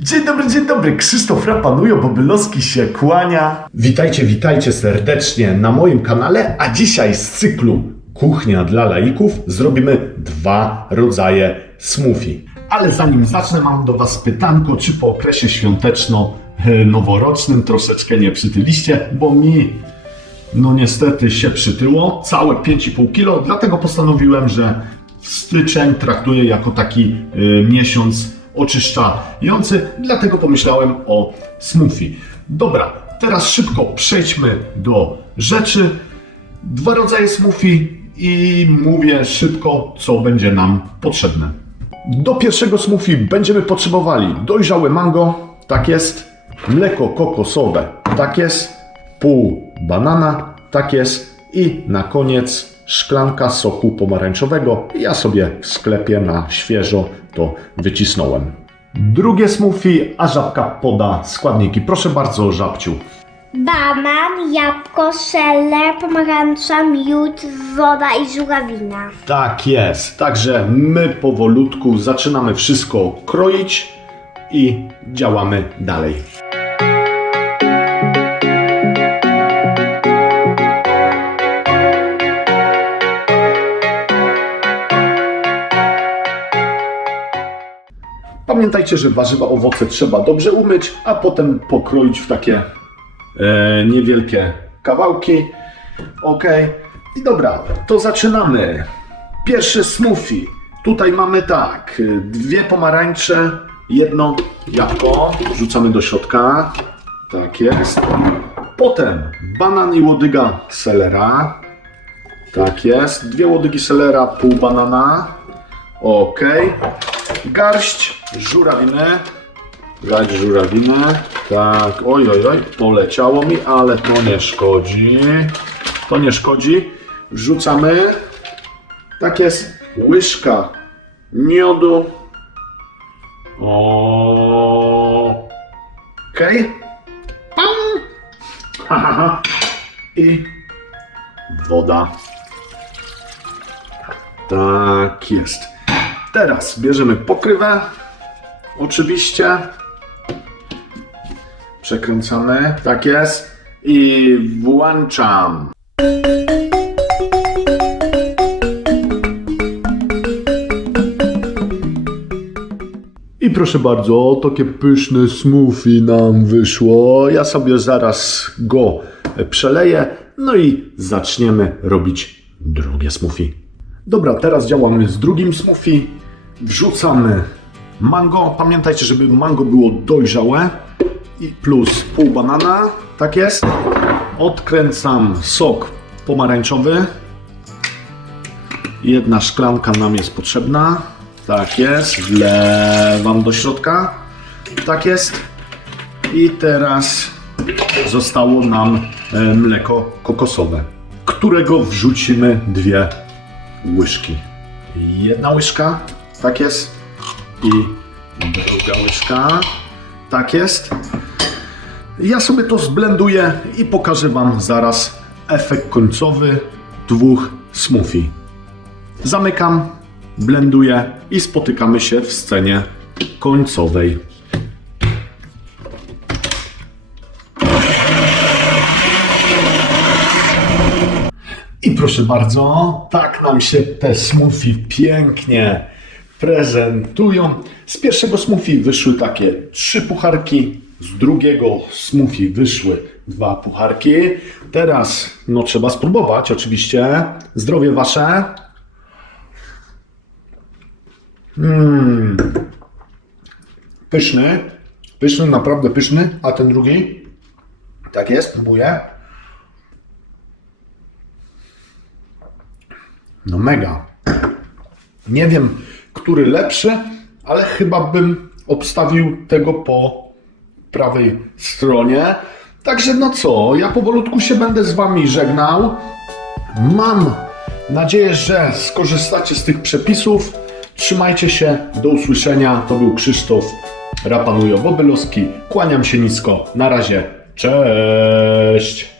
Dzień dobry, dzień dobry. Krzysztof Rapanujo, Bobylowski się kłania. Witajcie, witajcie serdecznie na moim kanale, a dzisiaj z cyklu Kuchnia dla laików zrobimy dwa rodzaje smoothie. Ale zanim zacznę, mam do Was pytanko, czy po okresie świąteczno-noworocznym troszeczkę nie przytyliście, bo mi no niestety się przytyło, całe 5,5 kg, dlatego postanowiłem, że styczeń traktuję jako taki y, miesiąc oczyszczający, dlatego pomyślałem o smoothie. Dobra, teraz szybko przejdźmy do rzeczy. Dwa rodzaje smoothie i mówię szybko, co będzie nam potrzebne. Do pierwszego smoothie będziemy potrzebowali dojrzałe mango, tak jest, mleko kokosowe, tak jest, pół banana, tak jest i na koniec szklanka soku pomarańczowego. Ja sobie w sklepie na świeżo to wycisnąłem. Drugie smoothie, a żabka poda składniki. Proszę bardzo, żabciu. Banan, jabłko, seler, pomarańcza, miód, woda i żurawina. Tak jest. Także my powolutku zaczynamy wszystko kroić i działamy dalej. Pamiętajcie, że warzywa, owoce trzeba dobrze umyć, a potem pokroić w takie e, niewielkie kawałki. Ok. I dobra, to zaczynamy. Pierwszy smoothie. Tutaj mamy tak, dwie pomarańcze, jedno jabłko, wrzucamy do środka. Tak jest. Potem banan i łodyga selera. Tak jest. Dwie łodygi selera, pół banana. Ok. Garść żurawiny. Garść żurawinę. Tak, oj, oj, oj, poleciało mi, ale to nie szkodzi. To nie szkodzi. Wrzucamy. Tak jest. Łyżka miodu. O. Okej. Pam. Ha, ha, ha. I woda. Tak jest. Teraz bierzemy pokrywę. Oczywiście. Przekręcamy. Tak jest. I włączam. I proszę bardzo, takie pyszne smoothie nam wyszło. Ja sobie zaraz go przeleję, no i zaczniemy robić drugie smoothie. Dobra, teraz działamy z drugim smoothie. Wrzucamy mango. Pamiętajcie, żeby mango było dojrzałe. I plus pół banana. Tak jest. Odkręcam sok pomarańczowy. Jedna szklanka nam jest potrzebna. Tak jest. Wlewam do środka. Tak jest. I teraz zostało nam e, mleko kokosowe, którego wrzucimy dwie łyżki. Jedna łyżka. Tak jest. I druga łyżka. Tak jest. Ja sobie to zblenduję i pokażę Wam zaraz efekt końcowy dwóch smoothie. Zamykam, blenduję i spotykamy się w scenie końcowej. I proszę bardzo, tak nam się te smoothie pięknie prezentują. Z pierwszego smoothie wyszły takie trzy pucharki, z drugiego smoothie wyszły dwa pucharki. Teraz, no trzeba spróbować oczywiście. Zdrowie wasze. Mmm. Pyszny. Pyszny, naprawdę pyszny. A ten drugi? Tak jest, próbuję. No mega. Nie wiem, który lepszy, ale chyba bym obstawił tego po prawej stronie. Także no co, ja powolutku się będę z Wami żegnał. Mam nadzieję, że skorzystacie z tych przepisów. Trzymajcie się, do usłyszenia. To był Krzysztof Rapanujo Bobylowski. Kłaniam się nisko. Na razie. Cześć!